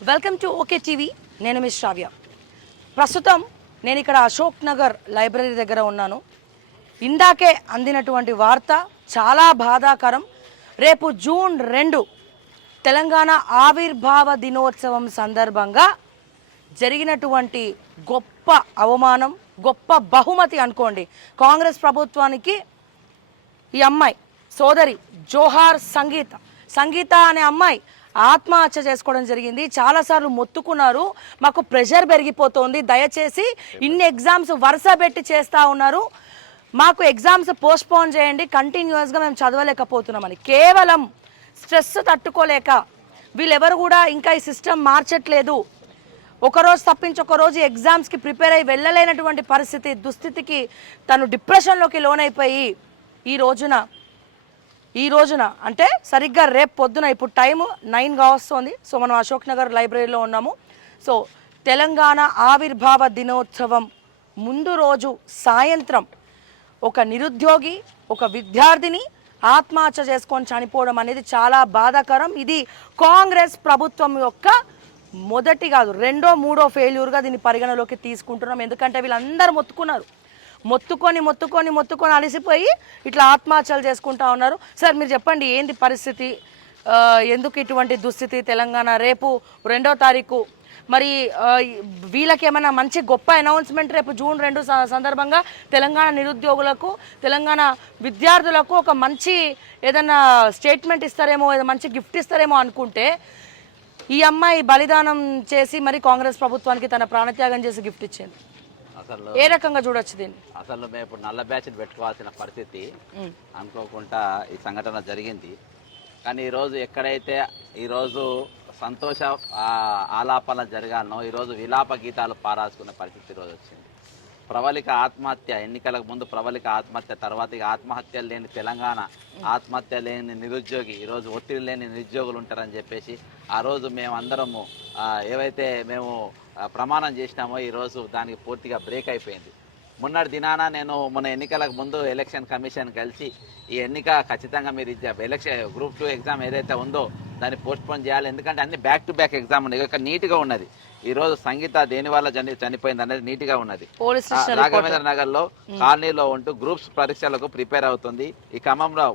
Welcome to okay TV. నేను miss శ్రావ్య. ప్రస్తుతం నేను ఇక్కడ అశోక్ నగర్ లైబ్రరీ దగ్గర ఉన్నాను. ఇందాకే అందినటువంటి వార్త చాలా బాధాకరం. రేపు జూన్ 2 తెలంగాణ ఆవిర్భావ దినోత్సవం సందర్భంగా జరిగినటువంటి గొప్ప అవమానం, గొప్ప బహుమతి అనుకోండి కాంగ్రెస్ ప్రభుత్వానికి. ఈ అమ్మాయి సోదరి జోహార్ సంగీత అనే అమ్మాయి ఆత్మహత్య చేసుకోవడం జరిగింది. చాలాసార్లు మొత్తుకున్నారు, మాకు ప్రెషర్ పెరిగిపోతుంది, దయచేసి ఇన్ని ఎగ్జామ్స్ వరుస పెట్టి చేస్తూ ఉన్నారు, మాకు ఎగ్జామ్స్ పోస్ట్పోన్ చేయండి, కంటిన్యూస్గా మేము చదవలేకపోతున్నామని. కేవలం స్ట్రెస్ తట్టుకోలేక వీళ్ళెవరు కూడా ఇంకా ఈ సిస్టమ్ మార్చట్లేదు. ఒకరోజు తప్పించి ఒకరోజు ఎగ్జామ్స్కి ప్రిపేర్ అయ్యి వెళ్ళలేనటువంటి పరిస్థితి, దుస్థితికి తను డిప్రెషన్లోకి లోనైపోయి ఈ రోజున అంటే సరిగ్గా రేపు పొద్దున, ఇప్పుడు టైము 9 కావస్తుంది. సో మనం అశోక్ నగర్ లైబ్రరీలో ఉన్నాము. సో తెలంగాణ ఆవిర్భావ దినోత్సవం ముందు రోజు సాయంత్రం ఒక నిరుద్యోగి, ఒక విద్యార్థిని ఆత్మహత్య చేసుకొని చనిపోవడం అనేది చాలా బాధాకరం. ఇది కాంగ్రెస్ ప్రభుత్వం యొక్క మొదటి కాదు, రెండో మూడో ఫెయిల్యూర్గా దీన్ని పరిగణలోకి తీసుకుంటున్నాం. ఎందుకంటే వీళ్ళందరూ మొత్తుకొని అలసిపోయి ఇట్లా ఆత్మహత్యలు చేసుకుంటా ఉన్నారు. సార్ మీరు చెప్పండి, ఏంది పరిస్థితి, ఎందుకు ఇటువంటి దుస్థితి? తెలంగాణ రేపు 2వ తారీఖు, మరి వీళ్ళకి ఏమైనా మంచి గొప్ప అనౌన్స్మెంట్ రేపు జూన్ 2 సందర్భంగా తెలంగాణ నిరుద్యోగులకు, తెలంగాణ విద్యార్థులకు ఒక మంచి ఏదైనా స్టేట్మెంట్ ఇస్తారేమో, ఏదో మంచి గిఫ్ట్ ఇస్తారేమో అనుకుంటే ఈ అమ్మాయి బలిదానం చేసి మరి కాంగ్రెస్ ప్రభుత్వానికి తన ప్రాణత్యాగం చేసి గిఫ్ట్ ఇచ్చింది. అసలు ఏ రకంగా చూడొచ్చు దీన్ని? అసలు మేము ఇప్పుడు నల్ల బ్యాచ్ని పెట్టుకోవాల్సిన పరిస్థితి అనుకోకుండా ఈ సంఘటన జరిగింది. కానీ ఈరోజు ఎక్కడైతే ఈరోజు సంతోష ఆలాపన జరగాలనో ఈరోజు విలాప గీతాలు పారాసుకునే పరిస్థితి ఈరోజు వచ్చింది. ప్రవళిక ఆత్మహత్య, ఎన్నికలకు ముందు ప్రవళిక ఆత్మహత్య, తర్వాత ఇక ఆత్మహత్యలు లేని తెలంగాణ, ఆత్మహత్య లేని నిరుద్యోగి, ఈరోజు ఒత్తిడి లేని నిరుద్యోగులు ఉంటారని చెప్పేసి ఆ రోజు మేము అందరము ఏవైతే మేము ప్రమాణం చేసినామో ఈరోజు దానికి పూర్తిగా బ్రేక్ అయిపోయింది. మొన్నటి దినాన నేను మొన్న ఎన్నికలకు ముందు ఎలక్షన్ కమిషన్ కలిసి ఈ ఎన్నిక ఖచ్చితంగా మీరు ఎలక్షన్ గ్రూప్ 2 ఎగ్జామ్ ఏదైతే ఉందో దాన్ని పోస్ట్పోన్ చేయాలి, ఎందుకంటే అన్ని బ్యాక్ టు బ్యాక్ ఎగ్జామ్ ఉన్నాయి. ఇక్కడ నీట్గా ఉన్నది. ఈరోజు సంగీత దేని వల్ల చనిపోయింది అనేది నీట్గా ఉన్నది. రాఘవేంద్ర నగర్లో కాలనీలో ఉంటూ గ్రూప్స్ పరీక్షలకు ప్రిపేర్ అవుతుంది. ఈ క్రమంలో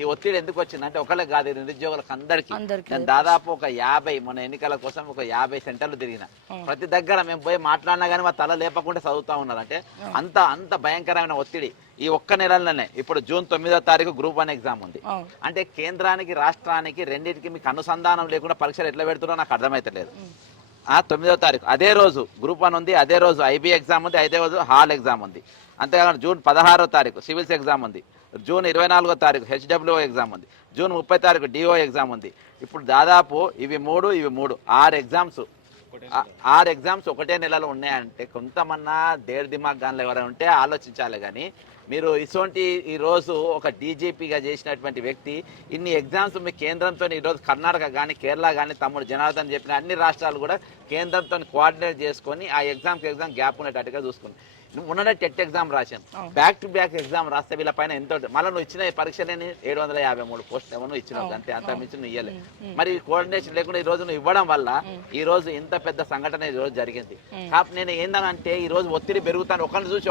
ఈ ఒత్తిడి ఎందుకు వచ్చిందంటే ఒకళ్ళకి కాదు, నిరుద్యోగులకు అందరికీ. నేను దాదాపు ఒక 50 మన ఎన్నికల కోసం ఒక 50 సెంటర్లు తిరిగిన. ప్రతి దగ్గర మేము పోయి మాట్లాడినా కానీ మా తల లేపకుండా చదువుతా ఉన్నారు. అంటే అంత భయంకరమైన ఒత్తిడి. ఈ ఒక్క నెలలోనే ఇప్పుడు జూన్ 9వ తారీఖు గ్రూప్ 1 ఎగ్జామ్ ఉంది. అంటే కేంద్రానికి రాష్ట్రానికి రెండింటికి మీకు అనుసంధానం లేకుండా పరీక్షలు ఎట్లా పెడుతున్నారో నాకు అర్థమైతలేదు. 9వ తారీఖు అదే రోజు గ్రూప్ 1 ఉంది, అదే రోజు ఐబీ ఎగ్జామ్ ఉంది, అదే రోజు హాల్ ఎగ్జామ్ ఉంది. అంతేకాకుండా జూన్ 16వ తారీఖు సివిల్స్ ఎగ్జామ్ ఉంది, జూన్ 24వ తారీఖు హెచ్డబ్ల్యూఓ ఎగ్జామ్ ఉంది, జూన్ 30వ తారీఖు డిఓ ఎగ్జామ్ ఉంది. ఇప్పుడు దాదాపు ఇవి మూడు 6 ఎగ్జామ్స్ ఒకటే నెలలో ఉన్నాయంటే కొంతమన్నా దేర్ దిమాగ్ గాన్లు ఎవరైనా ఉంటే ఆలోచించాలి. కానీ మీరు ఇటువంటి ఈరోజు ఒక డీజీపీగా చేసినటువంటి వ్యక్తి ఇన్ని ఎగ్జామ్స్ మీ కేంద్రంతో ఈరోజు కర్ణాటక కానీ కేరళ కానీ తమ్ముడు జనార్దన్ చెప్పిన అన్ని రాష్ట్రాలు కూడా కేంద్రంతో కోఆర్డినేట్ చేసుకొని ఆ ఎగ్జామ్ గ్యాప్ ఉండేటట్టుగా చూసుకుని ఉన్నదే టెట్ ఎగ్జామ్ రాశాను. బ్యాక్ టు బ్యాక్ ఎగ్జామ్ రాస్తే వీళ్ళ పైన ఎంతో మళ్ళీ నువ్వు ఇచ్చిన పరీక్షలేని 753 పోస్టులు ఏమో ఇచ్చినావు, అంతే, అంత మించి నువ్వు ఇవ్వలే. మరి కోఆర్డినేషన్ లేకుండా ఈ రోజు నువ్వు ఇవ్వడం వల్ల ఈ రోజు ఇంత పెద్ద సంఘటన ఈ రోజు జరిగింది. కాబట్టి నేను ఏందనంటే ఈ రోజు ఒత్తిడి పెరుగుతాను, ఒకళ్ళు చూసి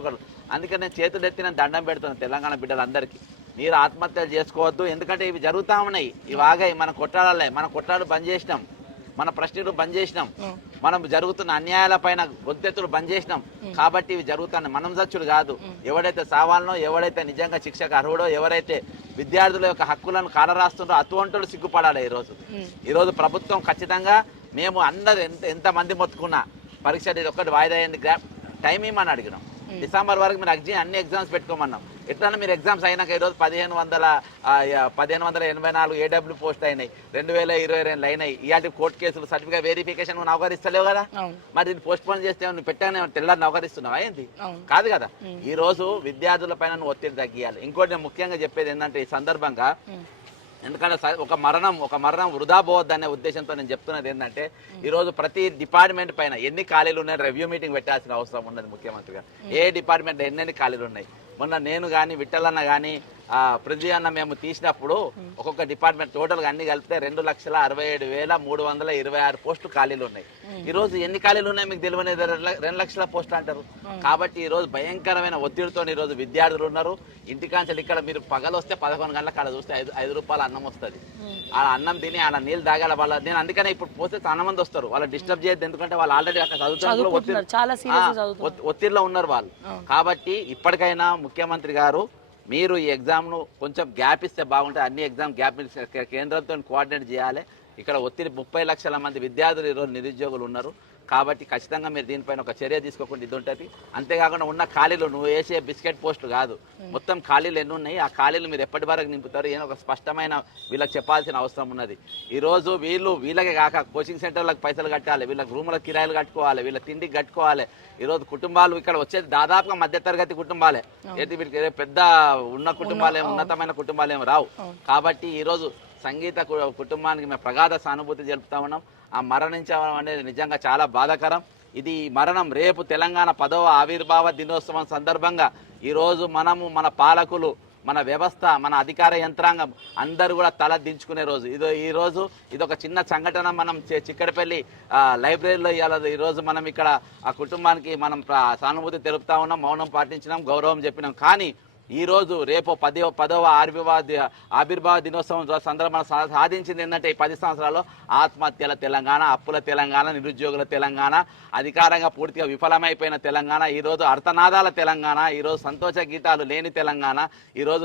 ఒకరు. అందుకని నేను చేతులు ఎత్తి నేను దండం పెడుతున్నాను తెలంగాణ బిడ్డలందరికీ. మీరు ఆత్మహత్యలు చేసుకోవద్దు, ఎందుకంటే ఇవి జరుగుతూ ఉన్నాయి, ఇవి ఆగాయి. మన కొట్టాలు బంద్ చేసినాం, మన ప్రశ్నలు బంద్ చేసినాం, మనం జరుగుతున్న అన్యాయాల పైన గొంతెత్తులు బంద్ చేసినాం. కాబట్టి ఇవి జరుగుతున్నాయి. మనం సచ్చుడు కాదు. ఎవడైతే సావాలనో, ఎవడైతే నిజంగా శిక్షకు అర్హుడో, ఎవరైతే విద్యార్థుల యొక్క హక్కులను కాలరాస్తుండో అటువంటిలు సిగ్గుపడాలి. ఈరోజు ప్రభుత్వం ఖచ్చితంగా మేము అందరు ఎంతమంది మొత్తుకున్నా పరీక్ష ఒకటి వాయిదా అయ్యింది, టైం ఇమ్మని అడిగినాం. డిసెంబర్ వరకు మీరు అన్ని ఎగ్జామ్స్ పెట్టుకోమన్నాం. ఎట్లా మీరు ఎగ్జామ్స్ అయినాక ఈరోజు 1584 ఏడబ్ల్యూ పోస్ట్ అయినాయి, 2022 అయినాయి. ఇలాంటి కోర్టు కేసులు సర్టిఫికేట్ వెరిఫికేషన్ నువ్వు నౌకరిస్తలేవు కదా. మరి దీన్ని పోస్ట్ పోన్ చేస్తే నువ్వు పెట్టానే తెల్లారి నౌకరిస్తున్నావా ఏంటి? కాదు కదా. ఈ రోజు విద్యార్థుల పైన నువ్వు ఒత్తిడి తగ్గియాలి. ఇంకోటి నేను ముఖ్యంగా చెప్పేది ఏంటంటే ఈ సందర్భంగా, ఎందుకంటే ఒక మరణం వృధా పోవద్దనే ఉద్దేశంతో నేను చెప్తున్నది ఏంటంటే ఈరోజు ప్రతి డిపార్ట్మెంట్ పైన ఎన్ని ఖాళీలు ఉన్నాయి రివ్యూ మీటింగ్ పెట్టాల్సిన అవసరం ఉన్నది ముఖ్యమంత్రిగా. ఏ డిపార్ట్మెంట్ ఎన్ని ఖాళీలు ఉన్నాయి. మొన్న నేను కానీ విఠలన్న కానీ పృథ్వీ అన్న మేము తీసినప్పుడు ఒక్కొక్క డిపార్ట్మెంట్ టోటల్గా అన్ని కలిపితే 2,67,326 పోస్టులు ఖాళీలు ఉన్నాయి. ఈ రోజు ఎన్ని ఖాళీలు ఉన్నాయి మీకు తెలియని 2 లక్షల పోస్టులు అంటారు. కాబట్టి ఈ రోజు భయంకరమైన ఒత్తిడితో ఈ రోజు విద్యార్థులు ఉన్నారు. ఇంటికాంచెలు ఇక్కడ మీరు పగలు వస్తే 11 గంటలకు అక్కడ చూస్తే 5 రూపాయల అన్నం వస్తుంది. ఆ అన్నం తిని ఆడ నీళ్ళు తాగాల వాళ్ళ. నేను అందుకనే ఇప్పుడు పోతే చాలా మంది వస్తారు, వాళ్ళు డిస్టర్బ్ చేయొద్దు, ఎందుకంటే వాళ్ళు ఆల్రెడీ అక్కడ ఒత్తిడిలో ఉన్నారు వాళ్ళు. కాబట్టి ఇప్పటికైనా ముఖ్యమంత్రి గారు మీరు ఈ ఎగ్జామ్ను కొంచెం గ్యాప్ ఇస్తే బాగుంటుంది. అన్ని ఎగ్జామ్ గ్యాప్ కేంద్రంతో కోఆర్డినేట్ చేయాలి. ఇక్కడ ఒత్తిడి 30 లక్షల మంది విద్యార్థులు ఈరోజు నిరుద్యోగులు ఉన్నారు. కాబట్టి ఖచ్చితంగా మీరు దీనిపైన ఒక చర్య తీసుకోకుండా ఇది ఉంటుంది. అంతేకాకుండా ఉన్న ఖాళీలు నువ్వు వేసే బిస్కెట్ పోస్టులు కాదు, మొత్తం ఖాళీలు ఎన్ని ఉన్నాయి, ఆ ఖాళీలు మీరు ఎప్పటి వరకు నింపుతారు, ఏదో ఒక స్పష్టమైన వీళ్ళకి చెప్పాల్సిన అవసరం ఉన్నది. ఈరోజు వీళ్ళకే కాక కోచింగ్ సెంటర్లకు పైసలు కట్టాలి, వీళ్ళకి రూముల కిరాయిలు కట్టుకోవాలి, వీళ్ళ తిండికి కట్టుకోవాలి. ఈరోజు కుటుంబాలు ఇక్కడ వచ్చేది దాదాపుగా మధ్యతరగతి కుటుంబాలే, ఏది వీళ్ళకి పెద్ద ఉన్న కుటుంబాలేమో ఉన్నతమైన కుటుంబాలేమో రావు. కాబట్టి ఈరోజు సంగీత కుటుంబానికి మేము ప్రగాఢ సానుభూతి జరుపుతా ఉన్నాం. ఆ మరణించడం అనేది నిజంగా చాలా బాధాకరం. ఇది మరణం రేపు తెలంగాణ 10వ ఆవిర్భావ దినోత్సవం సందర్భంగా ఈరోజు మనము మన పాలకులు, మన వ్యవస్థ, మన అధికార యంత్రాంగం అందరూ కూడా తల దించుకునే రోజు. ఈరోజు ఇది ఒక చిన్న సంఘటన. మనం చిక్కడపల్లి లైబ్రరీలో ఈరోజు మనం ఇక్కడ ఆ కుటుంబానికి మనం సానుభూతి తెలుపుతా ఉన్నాం, మౌనం పాటించినాం, గౌరవం చెప్పినాం. కానీ ఈరోజు రేపు 10వ ఆవిర్భావ దినోత్సవం సందర్భంగా సాధించింది ఏంటంటే ఈ 10 సంవత్సరాల్లో ఆత్మహత్యల తెలంగాణ, అప్పుల తెలంగాణ, నిరుద్యోగుల తెలంగాణ, అధికారంగా పూర్తిగా విఫలమైపోయిన తెలంగాణ, ఈరోజు అర్థనాదాల తెలంగాణ, ఈరోజు సంతోష గీతాలు లేని తెలంగాణ, ఈరోజు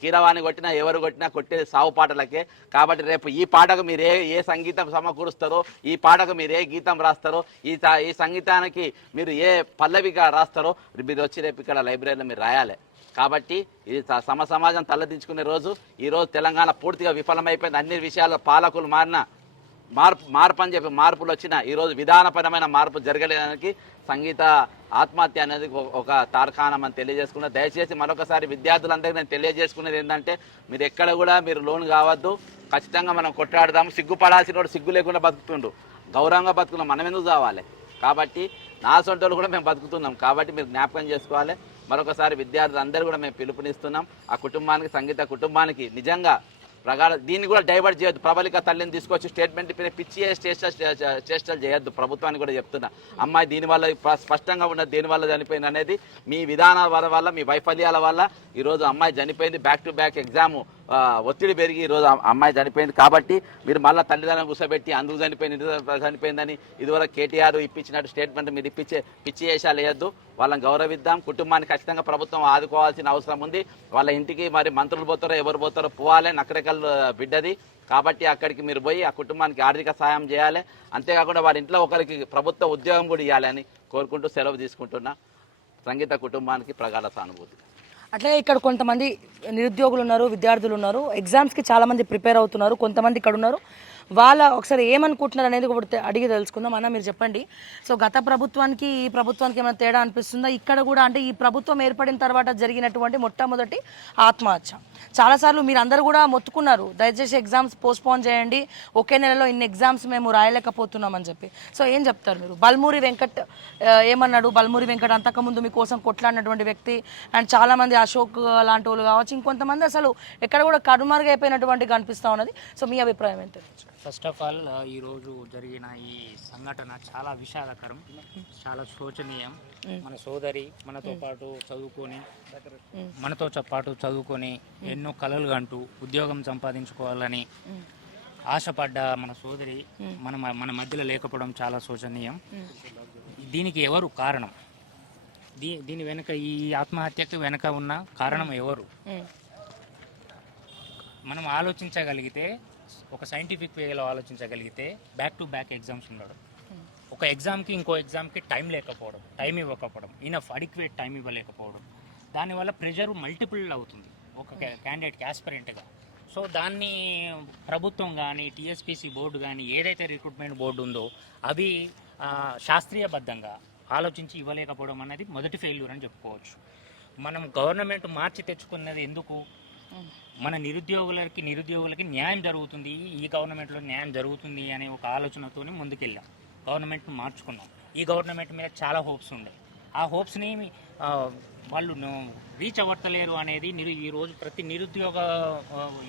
కీరవాణి కొట్టినా ఎవరు కొట్టినా కొట్టే సావు పాటలకే. కాబట్టి రేపు ఈ పాటకు మీరు ఏ సంగీతం సమకూరుస్తారో, ఈ పాటకు మీరు ఏ గీతం రాస్తారో, ఈ సంగీతానికి మీరు ఏ పల్లవిగా రాస్తారో మీరు వచ్చి రేపు ఇక్కడ లైబ్రరీలో మీరు రాయాలి. కాబట్టి ఇది సమాజం తలదించుకునే రోజు. ఈరోజు తెలంగాణ పూర్తిగా విఫలమైపోయింది. అన్ని విషయాల్లో పాలకులు మార్పు అని చెప్పి మార్పులు వచ్చినా ఈరోజు విధానపరమైన మార్పు జరగలేదానికి సంగీత ఆత్మహత్య అనేది ఒక తార్కాణం అని తెలియజేసుకున్నా. దయచేసి మరొకసారి విద్యార్థులందరికీ నేను తెలియజేసుకునేది ఏంటంటే మీరు ఎక్కడ కూడా మీరు లోన్ కావద్దు. ఖచ్చితంగా మనం కొట్లాడదాం. సిగ్గుపడాల్సిన వాడు సిగ్గు లేకుండా బతుకుతుండు, గౌరవంగా బతుకున్నాం, మనం ఎందుకు కావాలి? కాబట్టి నా సొంటలు కూడా మేము బతుకుతున్నాం. కాబట్టి మీరు జ్ఞాపకం చేసుకోవాలి. మరొకసారి విద్యార్థులందరూ కూడా మేము పిలుపునిస్తున్నాం. ఆ కుటుంబానికి, సంగీత కుటుంబానికి నిజంగా దీన్ని కూడా డైవర్ట్ చేయొద్దు. ప్రబలిక తల్లిని తీసుకొచ్చి స్టేట్మెంట్ పిచ్చి చేష్టలు చేయొద్దు. ప్రభుత్వానికి కూడా చెప్తున్నా, అమ్మాయి దీనివల్ల స్పష్టంగా ఉన్నది దేనివల్ల చనిపోయింది అనేది మీ విధానాల వల్ల, మీ వైఫల్యాల వల్ల ఈరోజు అమ్మాయి చనిపోయింది. బ్యాక్ టు బ్యాక్ ఎగ్జామ్ ఒత్తిడి పెరిగి ఈరోజు అమ్మాయి చనిపోయింది. కాబట్టి మీరు మళ్ళీ తల్లిదండ్రులను కూర్చోబెట్టి అందుకు చనిపోయిందని ఇదివరకు కేటీఆర్ ఇప్పించినట్టు స్టేట్మెంట్ మీరు పిచ్చి వేషాలు వేయద్దు. వాళ్ళని గౌరవిద్దాం. కుటుంబాన్ని ఖచ్చితంగా ప్రభుత్వం ఆదుకోవాల్సిన అవసరం ఉంది. వాళ్ళ ఇంటికి మరి మంత్రులు పోతారో ఎవరు పోతారో పోవాలి, నకరేకల్ బిడ్డది. కాబట్టి అక్కడికి మీరు పోయి ఆ కుటుంబానికి ఆర్థిక సాయం చేయాలి. అంతేకాకుండా వారి ఇంట్లో ఒకరికి ప్రభుత్వ ఉద్యోగం కూడా ఇవ్వాలని కోరుకుంటూ సెలవు తీసుకుంటున్నా. సంగీత కుటుంబానికి ప్రగాఢ సానుభూతి. అట్లాగే ఇక్కడ కొంతమంది నిరుద్యోగులు ఉన్నారు, విద్యార్థులు ఉన్నారు, ఎగ్జామ్స్కి చాలామంది ప్రిపేర్ అవుతున్నారు, కొంతమంది ఇక్కడ ఉన్నారు. వాళ్ళ ఒకసారి ఏమనుకుంటున్నారు అనేది ఒకటి అడిగి తెలుసుకుందాం. అన్న మీరు చెప్పండి. సో గత ప్రభుత్వానికి ఈ ప్రభుత్వానికి ఏమైనా తేడా అనిపిస్తుందా? ఇక్కడ కూడా అంటే ఈ ప్రభుత్వం ఏర్పడిన తర్వాత జరిగినటువంటి మొట్టమొదటి ఆత్మహత్య. చాలాసార్లు మీరు అందరూ కూడా మొత్తుకున్నారు, దయచేసి ఎగ్జామ్స్ పోస్ట్పోన్ చేయండి, ఒకే నెలలో ఇన్ని ఎగ్జామ్స్ మేము రాయలేకపోతున్నామని చెప్పి. సో ఏం చెప్తారు మీరు? బల్మూరి వెంకట్ ఏమన్నాడు? బల్మూరి వెంకట్ అంతకుముందు మీకోసం కొట్లాడినటువంటి వ్యక్తి, అండ్ చాలామంది అశోక్ లాంటి వాళ్ళు కావచ్చు, ఇంకొంతమంది అసలు ఎక్కడ కూడా కనుమరుగైపోయినటువంటి కనిపిస్తూ ఉన్నది. సో మీ అభిప్రాయం ఏంటి? ఫస్ట్ ఆఫ్ ఆల్ ఈరోజు జరిగిన ఈ సంఘటన చాలా విషాదకరం, చాలా శోచనీయం. మన సోదరి మనతో పాటు చదువుకొని ఎన్నో కలలు కంటూ ఉద్యోగం సంపాదించుకోవాలని ఆశపడ్డ మన సోదరి మన మధ్యలో లేకపోవడం చాలా శోచనీయం. దీనికి ఎవరు కారణం? దీని వెనుక, ఈ ఆత్మహత్యకు వెనుక ఉన్న కారణం ఎవరు? మనం ఆలోచించగలిగితే, ఒక సైంటిఫిక్ వేలో ఆలోచించగలిగితే, బ్యాక్ టు బ్యాక్ ఎగ్జామ్స్ ఉండడం, ఒక ఎగ్జామ్కి ఇంకో ఎగ్జామ్కి టైం లేకపోవడం, టైం ఇవ్వకపోవడం, ఇనఫ్ అడిక్వేట్ టైం ఇవ్వలేకపోవడం, దానివల్ల ప్రెషర్ మల్టిపుల్ అవుతుంది ఒక క్యాండిడేట్కి, ఆస్పిరెంట్గా. సో దాన్ని ప్రభుత్వం కానీ, టీఎస్పీసీ బోర్డు కానీ, ఏదైతే రిక్రూట్మెంట్ బోర్డు ఉందో అవి శాస్త్రీయబద్ధంగా ఆలోచించి ఇవ్వలేకపోవడం అనేది మొదటి ఫెయిల్యూర్ అని చెప్పుకోవచ్చు. మనం గవర్నమెంట్ మార్చి తెచ్చుకున్నది ఎందుకు? మన నిరుద్యోగులకి న్యాయం జరుగుతుంది, ఈ గవర్నమెంట్లో న్యాయం జరుగుతుంది అనే ఒక ఆలోచనతో ముందుకెళ్ళాం. గవర్నమెంట్ని మార్చుకున్నాం. ఈ గవర్నమెంట్ మీద చాలా హోప్స్ ఉండే. ఆ హోప్స్ని వాళ్ళు రీచ్ అవ్వట్లేరు అనేది ఈరోజు ప్రతి నిరుద్యోగ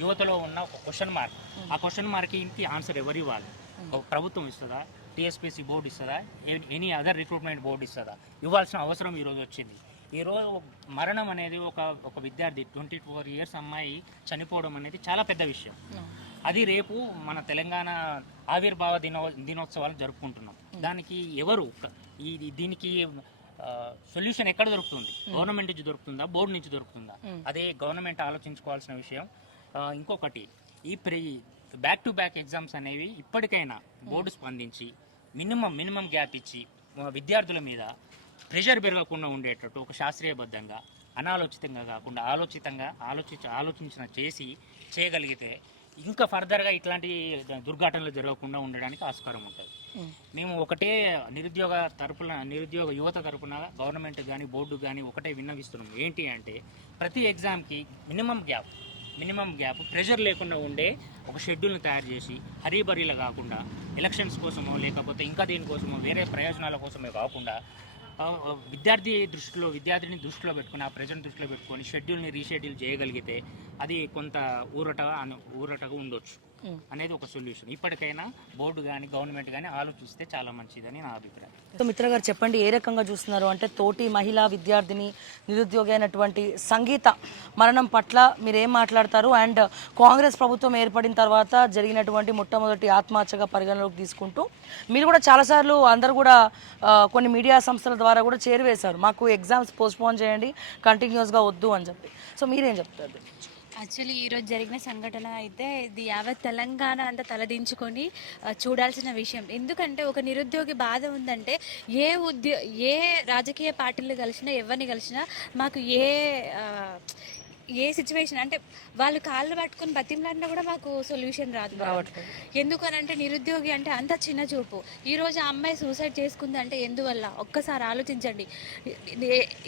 యువతలో ఉన్న ఒక క్వశ్చన్ మార్క్. ఆ క్వశ్చన్ మార్క్కి ఆన్సర్ ఎవరు ఇవ్వాలి? ప్రభుత్వం ఇస్తుందా? టీఎస్పీసీ బోర్డు ఇస్తుందా? ఎనీ అదర్ రిక్రూట్మెంట్ బోర్డు ఇస్తుందా? ఇవ్వాల్సిన అవసరం ఈరోజు వచ్చింది. ఈరోజు మరణం అనేది ఒక విద్యార్థి 24 years అమ్మాయి చనిపోవడం అనేది చాలా పెద్ద విషయం. అది రేపు మన తెలంగాణ ఆవిర్భావ దినోత్సవాలు జరుపుకుంటున్నాం. దానికి ఎవరు దీనికి సొల్యూషన్ ఎక్కడ దొరుకుతుంది? గవర్నమెంట్ నుంచి దొరుకుతుందా? బోర్డు నుంచి దొరుకుతుందా? అదే గవర్నమెంట్ ఆలోచించుకోవాల్సిన విషయం. ఇంకొకటి, ఈ బ్యాక్ టు బ్యాక్ ఎగ్జామ్స్ అనేవి ఇప్పటికైనా బోర్డు స్పందించి మినిమం గ్యాప్ ఇచ్చి విద్యార్థుల మీద ప్రెషర్ పెరగకుండా ఉండేటట్టు ఒక శాస్త్రీయబద్ధంగా, అనాలోచితంగా కాకుండా ఆలోచించిన చేయగలిగితే ఇంకా ఫర్దర్గా ఇట్లాంటి దుర్ఘటనలు జరగకుండా ఉండడానికి ఆస్కారం ఉంటుంది. మేము ఒకటే నిరుద్యోగ యువత తరపున గవర్నమెంట్ కానీ బోర్డు కానీ ఒకటే విన్నవిస్తున్నాం. ఏంటి అంటే ప్రతి ఎగ్జామ్కి మినిమం గ్యాప్ ప్రెషర్ లేకుండా ఉండే ఒక షెడ్యూల్ని తయారు చేసి హరీబరీలో కాకుండా ఎలక్షన్స్ కోసమో లేకపోతే ఇంకా దేనికోసమో వేరే ప్రయోజనాల కోసమే కాకుండా విద్యార్థిని దృష్టిలో పెట్టుకుని ఆ ప్రజెంట్ దృష్టిలో పెట్టుకొని షెడ్యూల్ని రీషెడ్యూల్ చేయగలిగితే అది కొంత ఊరటగా ఉండొచ్చు అనేది ఒక సొల్యూషన్. ఇప్పటికైనా బోర్డు కానీ గవర్నమెంట్ కానీ ఆలోచిస్తే చాలా మంచిదని నా అభిప్రాయం. సో మిత్ర గారు చెప్పండి, ఏ రకంగా చూస్తున్నారు? అంటే తోటి మహిళా విద్యార్థిని నిరుద్యోగి అయినటువంటి సంగీత మరణం పట్ల మీరు ఏం మాట్లాడతారు? అండ్ కాంగ్రెస్ ప్రభుత్వం ఏర్పడిన తర్వాత జరిగినటువంటి మొట్టమొదటి ఆత్మహత్యగా పరిగణలోకి తీసుకుంటూ మీరు కూడా చాలాసార్లు అందరూ కూడా కొన్ని మీడియా సంస్థల ద్వారా కూడా చేరువేశారు, మాకు ఎగ్జామ్స్ పోస్ట్పోన్ చేయండి, కంటిన్యూస్గా వద్దు అని చెప్పి. సో మీరేం చెప్తారు? యాక్చువల్లీ ఈరోజు జరిగిన సంఘటన అయితే ఇది యావత్ తెలంగాణ అంతా తలదించుకొని చూడాల్సిన విషయం. ఎందుకంటే ఒక నిరుద్యోగి బాధ ఉందంటే ఏ రాజకీయ పార్టీలు కలిసినా ఎవరిని కలిసినా మాకు ఏ సిచ్యువేషన్ అంటే వాళ్ళు కాళ్ళు పట్టుకొని బతిమలాడినా కూడా మాకు సొల్యూషన్ రావట్లేదు. ఎందుకనంటే నిరుద్యోగి అంటే అంత చిన్న చూపు. ఈరోజు ఆ అమ్మాయి సూసైడ్ చేసుకుంది అంటే ఎందువల్ల ఒక్కసారి ఆలోచించండి.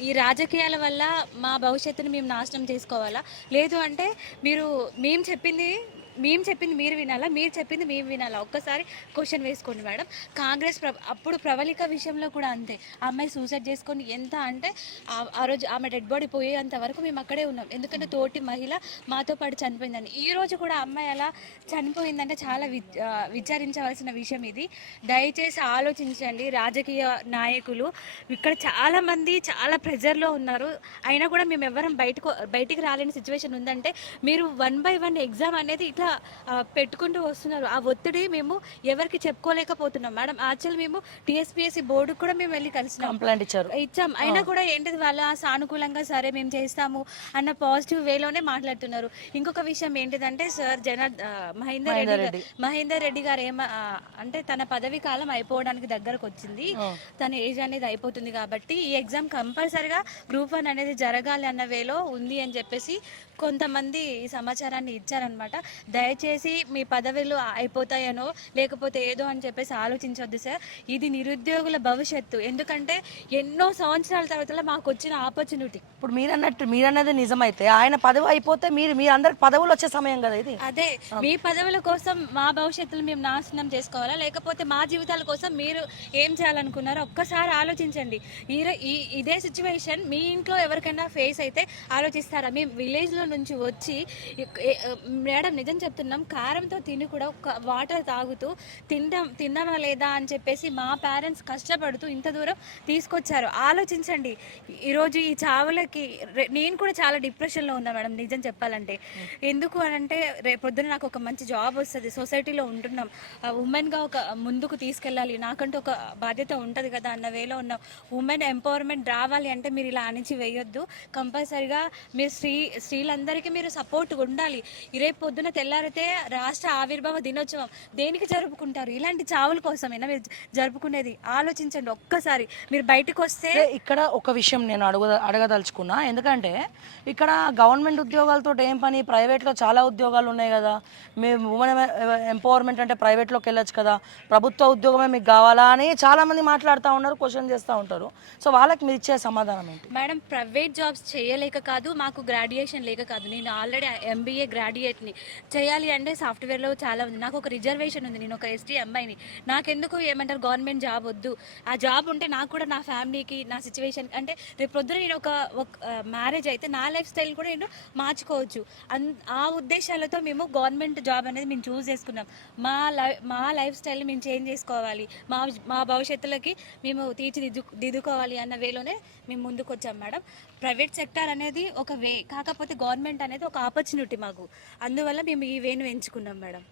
ఈ రాజకీయాల వల్ల మా భవిష్యత్తుని మేము నాశనం చేసుకోవాలా? లేదు అంటే మేము చెప్పింది మీరు వినాలా, మీరు చెప్పింది మేము వినాలా? ఒక్కసారి క్వశ్చన్ వేసుకోండి మేడం. కాంగ్రెస్ అప్పుడు ప్రవళిక విషయంలో కూడా అంతే. ఆ అమ్మాయి సూసైడ్ చేసుకొని ఎంత అంటే ఆ రోజు ఆమె డెడ్ బాడీ పోయేంత వరకు మేము అక్కడే ఉన్నాం. ఎందుకంటే తోటి మహిళ మాతో పాటు చనిపోయిందని. ఈ రోజు కూడా అమ్మాయి అలా చనిపోయిందంటే చాలా విచారించవలసిన విషయం ఇది. దయచేసి ఆలోచించండి. రాజకీయ నాయకులు ఇక్కడ చాలామంది చాలా ప్రెజర్లో ఉన్నారు. అయినా కూడా మేము ఎవరం బయటికి రాలేని సిచ్యువేషన్ ఉందంటే మీరు 1 by 1 ఎగ్జామ్ అనేది ఇట్లా పెట్టుకుంటూ వస్తున్నారు. ఆ ఒత్తిడి మేము ఎవరికి చెప్పుకోలేకపోతున్నాం మేడం. యాక్చువల్ మేము టీఎస్పీఎస్సీ బోర్డు కూడా మేము వెళ్ళి కలిసినాం, కంప్లైంట్ ఇచ్చాం. అయినా కూడా ఏంటిది వాళ్ళ సానుకూలంగా సరే మేము చేస్తాము అన్న పాజిటివ్ వేలోనే మాట్లాడుతున్నారు. ఇంకొక విషయం ఏంటిదంటే సార్ మహేందర్ రెడ్డి గారు అంటే తన పదవి కాలం అయిపోవడానికి దగ్గరకు వచ్చింది, తన ఏజ్ అనేది అయిపోతుంది కాబట్టి ఈ ఎగ్జామ్ కంపల్సరిగా గ్రూప్ 1 అనేది జరగాలి అన్న వేలో ఉంది అని చెప్పేసి కొంతమంది ఈ సమాచారాన్ని ఇచ్చారనమాట. దయచేసి మీ పదవులు అయిపోతాయనో లేకపోతే ఏదో అని చెప్పేసి ఆలోచించవద్దు సార్. ఇది నిరుద్యోగుల భవిష్యత్తు. ఎందుకంటే ఎన్నో సంవత్సరాల తర్వాత మాకు వచ్చిన ఆపర్చునిటీ. ఇప్పుడు మీరన్నది నిజమైతే ఆయన పదవి అయిపోతే మీ అందరికి పదవులు వచ్చే సమయం కదా ఇది. అదే మీ పదవుల కోసం మా భవిష్యత్తును మేము నాశనం చేసుకోవాలా, లేకపోతే మా జీవితాల కోసం మీరు ఏం చేయాలనుకున్నారో ఒక్కసారి ఆలోచించండి. ఇదే సిచ్యువేషన్ మీ ఇంట్లో ఎవరికైనా ఫేస్ అయితే ఆలోచిస్తారా? మేము విలేజ్లో నుంచి వచ్చి మేడం నిజం చెప్తున్నాం, కారంతో తిని కూడా వాటర్ తాగుతూ తిన్నామా లేదా అని చెప్పేసి మా పేరెంట్స్ కష్టపడుతూ ఇంత దూరం తీసుకొచ్చారు. ఆలోచించండి. ఈరోజు ఈ చావులకి నేను కూడా చాలా డిప్రెషన్లో ఉన్నా మేడం నిజం చెప్పాలంటే. ఎందుకు అనంటే రేపొద్దున నాకు ఒక మంచి జాబ్ వస్తుంది, సొసైటీలో ఉంటున్నాం, ఉమెన్గా ఒక ముందుకు తీసుకెళ్ళాలి, నాకంటూ ఒక బాధ్యత ఉంటుంది కదా అన్న వేలో ఉన్నాం. ఉమెన్ ఎంపవర్మెంట్ రావాలి అంటే మీరు ఇలా అణిచి వేయొద్దు. కంపల్సరిగా మీరు స్త్రీలందరికీ మీరు సపోర్ట్గా ఉండాలి. రేపు పొద్దున తెల్లారితే రాష్ట్ర ఆవిర్భావ దినోత్సవం దేనికి జరుపుకుంటారు? ఇలాంటి చావుల కోసమేనా మీరు జరుపుకునేది? ఆలోచించండి ఒక్కసారి. మీరు బయటకు వస్తే ఇక్కడ ఒక విషయం నేను అడగదలుచుకున్నా. ఎందుకంటే ఇక్కడ గవర్నమెంట్ ఉద్యోగాలతో ఏం పని, ప్రైవేట్లో చాలా ఉద్యోగాలు ఉన్నాయి కదా. మేము ఉమెన్ ఎంపవర్మెంట్ అంటే ప్రైవేట్లోకి వెళ్ళొచ్చు కదా, ప్రభుత్వ ఉద్యోగమే మీకు కావాలా అని చాలామంది మాట్లాడుతూ ఉన్నారు, క్వశ్చన్ చేస్తూ ఉంటారు. సో వాళ్ళకి మీరు ఇచ్చే సమాధానం ఏంటి? మేడం ప్రైవేట్ జాబ్స్ చేయలేక కాదు, మాకు గ్రాడ్యుయేషన్ లేక కాదు. నేను ఆల్రెడీ MBA గ్రాడ్యుయేట్ని. చేయాలి అంటే సాఫ్ట్వేర్లో చాలా ఉంది. నాకు ఒక రిజర్వేషన్ ఉంది, నేను ఒక ఎస్టీ అమ్మాయిని, నాకెందుకు ఏమంటారు గవర్నమెంట్ జాబ్ వద్దు, ఆ జాబ్ ఉంటే నాకు కూడా నా ఫ్యామిలీకి నా సిచ్యువేషన్ అంటే రేపు పొద్దున నేను ఒక మ్యారేజ్ అయితే నా లైఫ్ స్టైల్ కూడా నేను మార్చుకోవచ్చు. ఆ ఉద్దేశాలతో మేము గవర్నమెంట్ జాబ్ అనేది మేము చూస్ చేసుకున్నాం. మా లైఫ్ స్టైల్ని మేము చేంజ్ చేసుకోవాలి, మా భవిష్యత్తులకి మేము తీర్చిదిద్దుకోవాలి అన్న వేలోనే మేము ముందుకు వచ్చాం మేడం. ప్రైవేట్ సెక్టార్ అనేది ఒక వే, కాకపోతే గవర్నమెంట్ అనేది ఒక ఆపర్చునిటీ మాకు, అందువల్ల మేము ఈ వేను ఎంచుకున్నాం మేడం.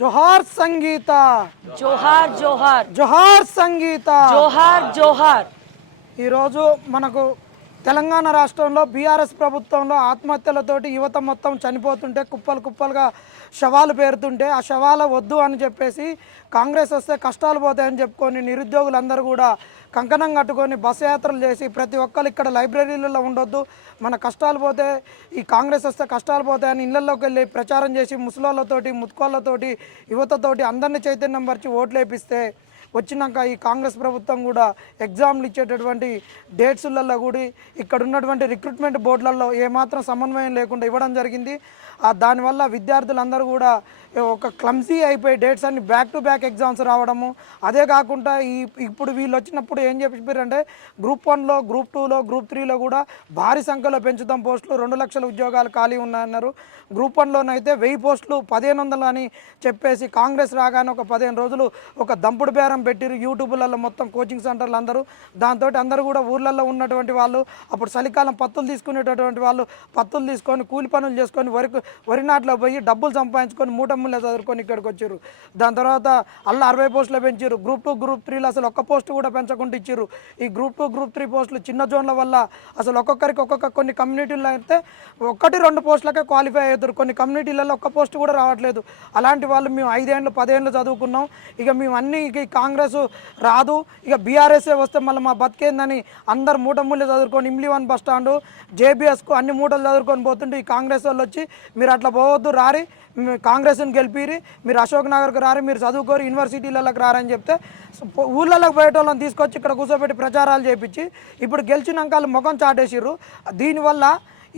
జోహార్ సంగీత, జోహార్ జోహార్, జోహార్ సంగీత, జోహార్ జోహార్. ఈరోజు మనకు తెలంగాణ రాష్ట్రంలో బీఆర్ఎస్ ప్రభుత్వంలో ఆత్మహత్యలతోటి యువత మొత్తం చనిపోతుంటే కుప్పలు కుప్పలుగా శవాలు పేరుతుంటే ఆ శవాల వద్దు అని చెప్పేసి కాంగ్రెస్ వస్తే కష్టాలు పోతాయని చెప్పుకొని నిరుద్యోగులందరూ కూడా కంకణం కట్టుకొని బస్సు యాత్రలు చేసి ప్రతి ఒక్కరు ఇక్కడ లైబ్రరీలలో ఉండొద్దు, మన కష్టాలు పోతే ఈ కాంగ్రెస్ వస్తే కష్టాలు పోతాయని ఇళ్లలోకి వెళ్ళి ప్రచారం చేసి ముసలోళ్ళతోటి ముత్కోళ్ళతోటి యువతతోటి అందరినీ చైతన్యం పరిచి ఓట్లు వేపిస్తే వచ్చినాక ఈ కాంగ్రెస్ ప్రభుత్వం కూడా ఎగ్జామ్లు ఇచ్చేటటువంటి డేట్స్లలో కూడా ఇక్కడ ఉన్నటువంటి రిక్రూట్మెంట్ బోర్డులలో ఏమాత్రం సమన్వయం లేకుండా ఇవ్వడం జరిగింది. దానివల్ల విద్యార్థులందరూ కూడా ఒక క్లమ్సీ అయిపోయి డేట్స్ అన్ని బ్యాక్ టు బ్యాక్ ఎగ్జామ్స్ రావడము. అదే కాకుండా ఇప్పుడు వీళ్ళు వచ్చినప్పుడు ఏం చెప్పారంటే గ్రూప్ 1లో, గ్రూప్ 2లో, గ్రూప్ 3లో కూడా భారీ సంఖ్యలో పెంచుతాం పోస్టులు, 2 లక్షల ఉద్యోగాలు ఖాళీ ఉన్నాయన్నారు. గ్రూప్ 1లోనైతే 1000 పోస్టులు 1500 అని చెప్పేసి కాంగ్రెస్ రాగానే ఒక 15 రోజులు ఒక దంపుడు బేరం పెట్టిరు యూట్యూబ్లలో మొత్తం కోచింగ్ సెంటర్లు అందరూ. దాంతో అందరూ కూడా ఊర్లలో ఉన్నటువంటి వాళ్ళు అప్పుడు చలికాలం పత్తులు తీసుకునేటటువంటి వాళ్ళు పత్తులు తీసుకొని కూలి పనులు చేసుకొని వరి నాట్లో పోయి డబ్బులు సంపాదించుకొని మూటమ్ములే చదువుకొని ఇక్కడికి వచ్చారు. దాని తర్వాత అలా 60 పోస్టులు పెంచారు. గ్రూప్ 2, గ్రూప్ 3లో అసలు ఒక్క పోస్టు కూడా పెంచకుండా ఇచ్చారు. ఈ గ్రూప్ 2, గ్రూప్ 3 పోస్టులు చిన్న జోన్ల వల్ల అసలు ఒక్కొక్కరికి కొన్ని కమ్యూనిటీల్లో అయితే 1-2 పోస్టులకే క్వాలిఫై అవుతారు, కొన్ని కమ్యూనిటీలలో ఒక్క పోస్టు కూడా రావట్లేదు. అలాంటి వాళ్ళు మేము 5 ఏళ్ళు 10 ఏళ్ళు చదువుకున్నాం, ఇక మేము అన్నీ ఇక కాంగ్రెస్ రాదు, ఇక బీఆర్ఎస్ఏ వస్తే మళ్ళీ మా బతికేందని అందరు మూటముళ్ళే చదువుకొని ఇమ్లీవన్ బస్ స్టాండు జేబీఎస్కు అన్ని మూటలు చదువుకొని పోతుంటే ఈ కాంగ్రెస్ వాళ్ళు వచ్చి మీరు అట్లా పోవద్దు, రారి కాంగ్రెస్ని గెలిపిరి, మీరు అశోక్ నగర్కి రారి, మీరు చదువుకోరు యూనివర్సిటీలకు రారని చెప్తే ఊళ్ళలోకి పోయేటోళ్ళని తీసుకొచ్చి ఇక్కడ కూర్చోబెట్టి ప్రచారాలు చేయించి ఇప్పుడు గెలిచినాక వాళ్ళు ముఖం చాటేసిర్రు. దీనివల్ల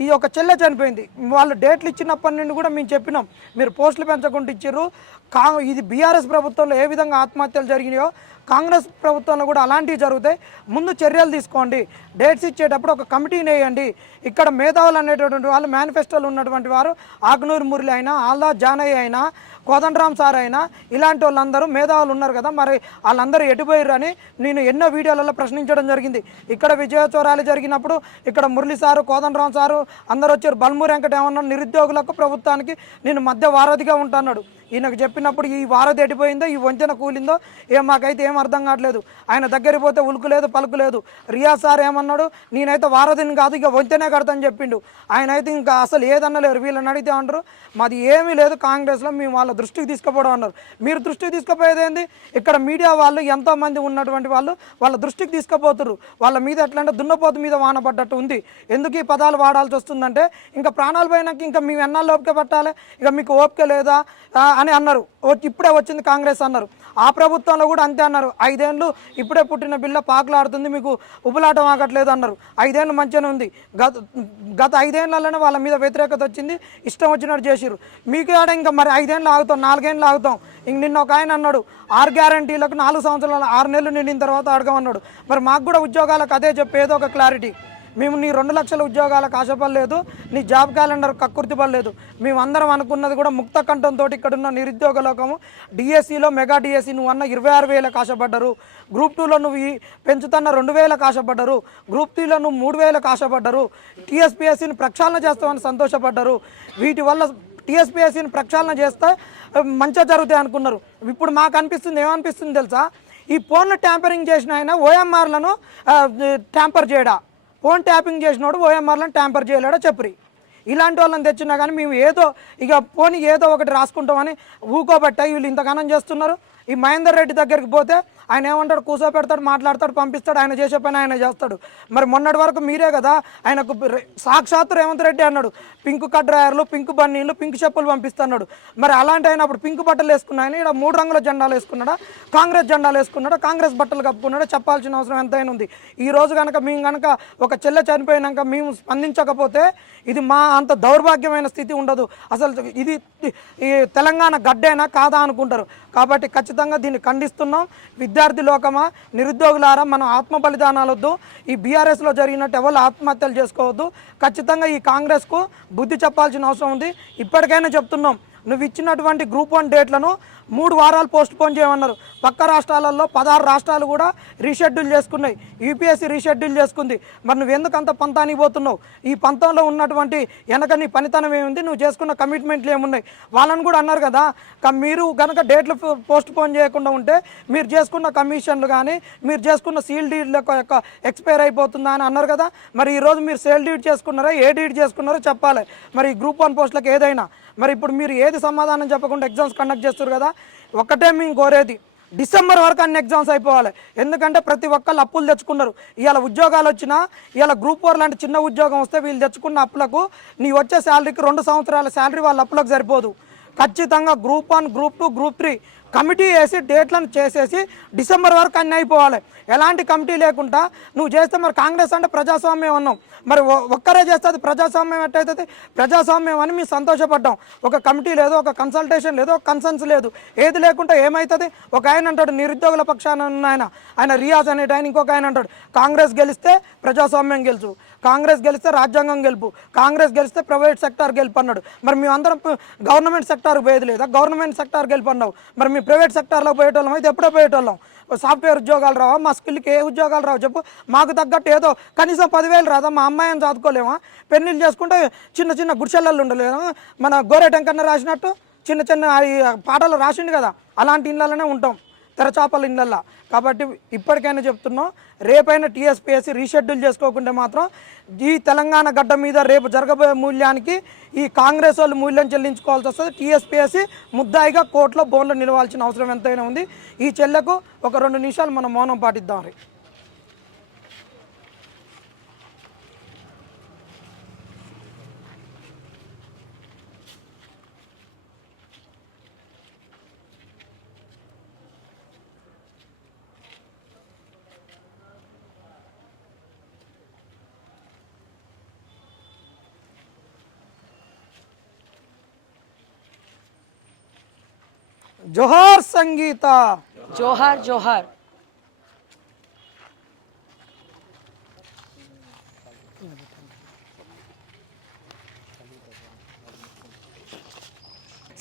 ఈ ఒక చెల్లె చనిపోయింది. వాళ్ళు డేట్లు ఇచ్చినప్పటి నుండి కూడా మేము చెప్పినాం మీరు పోస్టులు పెంచకుండా ఇచ్చిర్రు. ఇది బీఆర్ఎస్ ప్రభుత్వంలో ఏ విధంగా ఆత్మహత్యలు జరిగినాయో కాంగ్రెస్ ప్రభుత్వంలో కూడా అలాంటివి జరుగుతాయి, ముందు చర్యలు తీసుకోండి, డేట్స్ ఇచ్చేటప్పుడు ఒక కమిటీని వేయండి. ఇక్కడ మేధావులు అనేటటువంటి వాళ్ళు మేనిఫెస్టోలు ఉన్నటువంటి వారు ఆగ్నూరు మురళి అయినా, ఆల్దా జానయ్య అయినా, కోదండరామ్ సార్ అయినా ఇలాంటి వాళ్ళందరూ మేధావులు ఉన్నారు కదా, మరి వాళ్ళందరూ ఎటుపోయారు అని నేను ఎన్నో వీడియోలలో ప్రశ్నించడం జరిగింది. ఇక్కడ విజయోత్సవ ర్యాలీ జరిగినప్పుడు ఇక్కడ మురళి సారు, కోదండరామ్ సారు అందరూ వచ్చారు. బల్మూరి వెంకట ఏమన్నా నిరుద్యోగులకు ప్రభుత్వానికి నేను మధ్య వారధిగా ఉంటున్నాడు. ఈయనకు చెప్పినప్పుడు ఈ వారధి ఎడిపోయిందో ఈ వంతెన కూలిందో మాకైతే ఏం అర్థం కావట్లేదు. ఆయన దగ్గరికి పోతే ఉలుకు లేదు పలుకు లేదు. రియాజ్ సార్ ఏమన్నాడు, నేనైతే వారధిని కాదు ఇక వంతెనే కడతాను చెప్పిండు. ఆయన అయితే ఇంకా అసలు ఏదన్నా లేరు. వీళ్ళని అడిగితే అంటారు మాది ఏమీ లేదు కాంగ్రెస్లో, మేము వాళ్ళ దృష్టికి తీసుకుపోవడం అన్నారు. మీరు దృష్టికి తీసుకుపోయేది ఏంది? ఇక్కడ మీడియా వాళ్ళు ఎంతోమంది ఉన్నటువంటి వాళ్ళు వాళ్ళ దృష్టికి తీసుకుపోతున్నారు. వాళ్ళ మీద ఎట్లా అంటే దున్నపోతు మీద వాన పడ్డట్టు ఉంది. ఎందుకు ఈ పదాలు వాడాల్సి వస్తుందంటే ఇంకా ప్రాణాలు పోయినాక ఇంకా మేము ఎన్నాళ్ళు ఓపిక పట్టాలి, ఇక మీకు ఓపిక లేదా అని అన్నారు. ఇప్పుడే వచ్చింది కాంగ్రెస్ అన్నారు. ఆ ప్రభుత్వంలో కూడా అంతే అన్నారు. 5 ఏళ్ళు ఇప్పుడే పుట్టిన బిల్ల పాకులాడుతుంది, మీకు ఉబులాటం ఆగట్లేదు అన్నారు. 5 ఏళ్ళు మంచిగానే ఉంది. గత 5 ఏళ్లలోనే వాళ్ళ మీద వ్యతిరేకత వచ్చింది, ఇష్టం వచ్చినట్టు చేసిరు. మీకు ఆడ ఇంకా మరి 5 ఏళ్ళు ఆగుతాం, 4 ఏళ్ళు ఆగుతాం. ఇంక నిన్న ఒక ఆయన అన్నాడు 6 గ్యారంటీలకు 4 సంవత్సరాలు 6 నెలలు నిండిన తర్వాత అడగమన్నాడు. మరి మాకు కూడా ఉద్యోగాలకు అదే చెప్పి ఏదో ఒక క్లారిటీ. మేము నీ 2 లక్షల ఉద్యోగాలకు ఆశపడలేదు, నీ జాబ్ క్యాలెండర్ కక్కుర్తి పడలేదు. మేమందరం అనుకున్నది కూడా ముక్త కంఠంతో ఇక్కడున్న నిరుద్యోగ లోకము డిఎస్సిలో మెగా డిఎస్సి నువ్వు అన్న 26,000కు ఆశపడ్డరు, గ్రూప్ 2లో నువ్వు పెంచుతున్న 2,000కు ఆశపడ్డరు, గ్రూప్ 3లో నువ్వు 3,000కు ఆశపడ్డరు, టీఎస్పీఎస్సీని ప్రక్షాళన చేస్తామని సంతోషపడ్డరు. వీటి వల్ల టీఎస్పీఎస్సీని ప్రక్షాళన చేస్తే మంచిగా జరుగుతాయి అనుకున్నారు. ఇప్పుడు మాకు అనిపిస్తుంది, ఏమనిపిస్తుంది తెలుసా, ఈ ఫోన్లు ట్యాంపరింగ్ చేసిన ఆయన ఓఎంఆర్లను ట్యాంపర్ చేయడా, ఫోన్ ట్యాపింగ్ చేసినోడు ఓఎంఆర్లను ట్యాంపర్ చేయలేడా చెప్పరి. ఇలాంటి వాళ్ళని తెచ్చినా కానీ మేము ఏదో ఇక పోనీ ఏదో ఒకటి రాసుకుంటామని ఊకోబట్టాయి వీళ్ళు ఇంతగానం చేస్తున్నారు. ఈ మహేందర్ రెడ్డి దగ్గరికి పోతే ఆయన ఏమంటాడు, కూర్చోపెడతాడు, మాట్లాడతాడు, పంపిస్తాడు, ఆయన చేసే పని ఆయన చేస్తాడు. మరి మొన్నటి వరకు మీరే కదా ఆయనకు సాక్షాత్తు రేవంత్ రెడ్డి అన్నాడు పింక్ కట్ డ్రాయర్లు, పింక్ బన్నీలు, పింక్ చెప్పులు పంపిస్తున్నాడు. మరి అలాంటి ఆయన అప్పుడు పింక్ బట్టలు వేసుకున్నాయని ఇక్కడ 3 రంగుల జెండాలు వేసుకున్నాడా, కాంగ్రెస్ జెండాలు వేసుకున్నాడా, కాంగ్రెస్ బట్టలు కప్పుకున్నాడా చెప్పాల్సిన అవసరం ఎంతైనా ఉంది. ఈ రోజు కనుక మేము కనుక ఒక చెల్లె చనిపోయినాక మేము స్పందించకపోతే ఇది మా అంత దౌర్భాగ్యమైన స్థితి ఉండదు. అసలు ఇది ఈ తెలంగాణ గడ్డేనా కాదా అనుకుంటారు. కాబట్టి ఖచ్చితంగా దీన్ని ఖండిస్తున్నాం. విద్యార్థి లోకమా, నిరుద్యోగులారా, మనం ఆత్మ బలిదానాలు వద్దు. ఈ బీఆర్ఎస్లో జరిగినట్టు ఎవరు ఆత్మహత్యలు చేసుకోవద్దు. ఖచ్చితంగా ఈ కాంగ్రెస్కు బుద్ధి చెప్పాల్సిన అవసరం ఉంది. ఇప్పటికైనా చెప్తున్నాం, నువ్వు ఇచ్చినటువంటి గ్రూప్ 1 డేట్లను 3 వారాలు పోస్ట్ పోన్ చేయమన్నారు. పక్క రాష్ట్రాలలో 16 రాష్ట్రాలు కూడా రీషెడ్యూల్ చేసుకున్నాయి. యూపీఎస్సీ రీషెడ్యూల్ చేసుకుంది. మరి నువ్వు ఎందుకు అంత పంతానికి పోతున్నావు? ఈ పంతంలో ఉన్నటువంటి వెనక నీ పనితనం ఏముంది, నువ్వు చేసుకున్న కమిట్మెంట్లు ఏమున్నాయి? వాళ్ళని కూడా అన్నారు కదా, మీరు కనుక డేట్లు పోస్ట్ పోన్ చేయకుండా ఉంటే మీరు చేసుకున్న కమిషన్లు కానీ మీరు చేసుకున్న సీల్ డీడ్ల యొక్క ఎక్స్పైర్ అయిపోతుందా అని అన్నారు కదా. మరి ఈరోజు మీరు సేల్ డీడ్ చేసుకున్నారా, ఏ డీడ్ చేసుకున్నారో చెప్పాలి. మరి గ్రూప్ 1 పోస్టులకు ఏదైనా మరి ఇప్పుడు మీరు ఏది సమాధానం చెప్పకుండా ఎగ్జామ్స్ కండక్ట్ చేస్తారు కదా. ఒకటే మేము కోరేది, డిసెంబర్ వరకు అన్ని ఎగ్జామ్స్ అయిపోవాలి. ఎందుకంటే ప్రతి ఒక్కళ్ళు అప్పులు తెచ్చుకున్నారు. ఇవాళ ఉద్యోగాలు వచ్చినా, ఇవాళ గ్రూప్ 4 లాంటి చిన్న ఉద్యోగం వస్తే వీళ్ళు తెచ్చుకున్న అప్పులకు నీ వచ్చే శాలరీకి 2 సంవత్సరాల శాలరీ వాళ్ళ అప్పులకు సరిపోదు. ఖచ్చితంగా గ్రూప్ 1, గ్రూప్ 2, గ్రూప్ 3 కమిటీ వేసి డేట్లను చేసేసి డిసెంబర్ వరకు అన్నీ అయిపోవాలి. ఎలాంటి కమిటీ లేకుండా నువ్వు చేస్తే మరి కాంగ్రెస్ అంటే ప్రజాస్వామ్యం అన్నాం. మరి ఒక్కరే చేస్తే అది ప్రజాస్వామ్యం ఎట్టయితుంది? ప్రజాస్వామ్యం అని మేము సంతోషపడ్డాం. ఒక కమిటీ లేదు, ఒక కన్సల్టేషన్ లేదు, ఒక కన్సెన్స్ లేదు. ఏది లేకుండా ఏమవుతుంది? ఒక ఆయన అంటాడు నిరుద్యోగుల పక్షాన ఉన్న ఆయన రియాజ్ అనేట ఆయన, ఇంకొక ఆయన అంటాడు కాంగ్రెస్ గెలిస్తే ప్రజాస్వామ్యం గెలుచు, కాంగ్రెస్ గెలిస్తే రాజ్యాంగం గెలుపు, కాంగ్రెస్ గెలిస్తే ప్రైవేట్ సెక్టార్ గెలుపు అన్నాడు. మరి మేమందరం గవర్నమెంట్ సెక్టార్కి పోయేది లేదా? గవర్నమెంట్ సెక్టార్ గెలుపు అన్నావు. మరి మీ ప్రైవేట్ సెక్టార్లో పోయేటోళ్ళం అయితే ఎప్పుడో పోయేటోళ్ళం. సాఫ్ట్వేర్ ఉద్యోగాలు రావా? మా స్కిల్కి ఏ ఉద్యోగాలు రావు చెప్పు? మాకు తగ్గట్టు ఏదో కనీసం 10,000 రాదా? మా అమ్మాయిని చదువుకోలేమా? పెళ్ళిళ్ళు చేసుకుంటే చిన్న చిన్న గుడిసెళ్ళల్లో ఉండలేదా? మన గోరెటంకన్నా రాసినట్టు చిన్న చిన్న పాటలు రాసిండు కదా, అలాంటి ఇళ్ళలోనే ఉంటాం, తెరచాపల ఇళ్ళల్లో. కాబట్టి ఇప్పటికైనా చెప్తున్నాం, రేపైనా టీఎస్పీఎస్సీ రీషెడ్యూల్ చేసుకోకుంటే మాత్రం ఈ తెలంగాణ గడ్డ మీద రేపు జరగబోయే మూల్యానికి ఈ కాంగ్రెస్ వాళ్ళు మూల్యం చెల్లించుకోవాల్సి వస్తుంది. టీఎస్పీఎస్సీ ముద్దాయిగా కోర్టులో బోన్లో నిలవాల్సిన అవసరం ఎంతైనా ఉంది. ఈ చెల్లెకు ఒక 2 నిమిషాలు మనం మౌనం పాటిద్దాం. రీ జోహార్ సంగీత, జోహార్ జోహార్.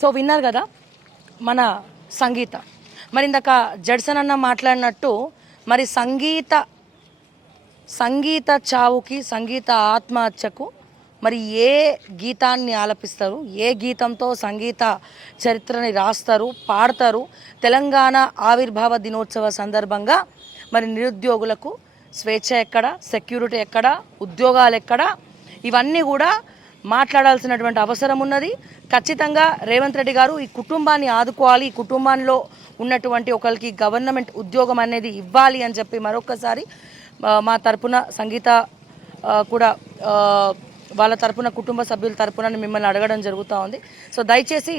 సో విన్నారు కదా మన సంగీత. మరి ఇందాక జడ్సన్ అన్న మాట్లాడినట్టు మరి సంగీత చావుకి, సంగీత ఆత్మహత్యకు మరి ఏ గీతాన్ని ఆలపిస్తారు, ఏ గీతంతో సంగీత చరిత్రని రాస్తారు, పాడతారు? తెలంగాణ ఆవిర్భావ దినోత్సవ సందర్భంగా మరి నిరుద్యోగులకు స్వేచ్ఛ ఎక్కడ, సెక్యూరిటీ ఎక్కడ, ఉద్యోగాలు ఎక్కడ, ఇవన్నీ కూడా మాట్లాడాల్సినటువంటి అవసరం ఉన్నది. ఖచ్చితంగా రేవంత్ రెడ్డి గారు ఈ కుటుంబాన్ని ఆదుకోవాలి, ఈ కుటుంబంలో ఉన్నటువంటి ఒకరికి గవర్నమెంట్ ఉద్యోగం అనేది ఇవ్వాలి అని చెప్పి మరొకసారి మా తరపున సంగీత కూడా వాళ్ళ తరపున, కుటుంబ సభ్యుల తరపున మిమ్మల్ని అడగడం జరుగుతూ ఉంది. సో దయచేసి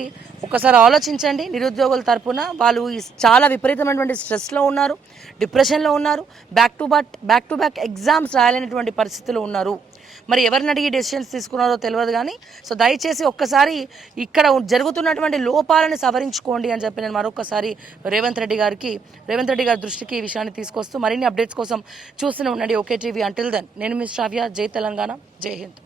ఒకసారి ఆలోచించండి. నిరుద్యోగుల తరపున వాళ్ళు చాలా విపరీతమైనటువంటి స్ట్రెస్లో ఉన్నారు, డిప్రెషన్లో ఉన్నారు, బ్యాక్ టు బ్యాక్ ఎగ్జామ్స్ రాయాలనేటువంటి పరిస్థితులు ఉన్నారు. మరి ఎవరిని అడిగి డెసిషన్స్ తీసుకున్నారో తెలియదు కానీ సో దయచేసి ఒక్కసారి ఇక్కడ జరుగుతున్నటువంటి లోపాలను సవరించుకోండి అని చెప్పి నేను మరొకసారి రేవంత్ రెడ్డి గారి దృష్టికి ఈ విషయాన్ని తీసుకొస్తూ మరిన్ని అప్డేట్స్ కోసం చూస్తూనే ఉండండి ఓకే టీవీ. అంటిల్ దెన్ నేను మిస్ శ్రావ్య. జై తెలంగాణ, జై హింద్.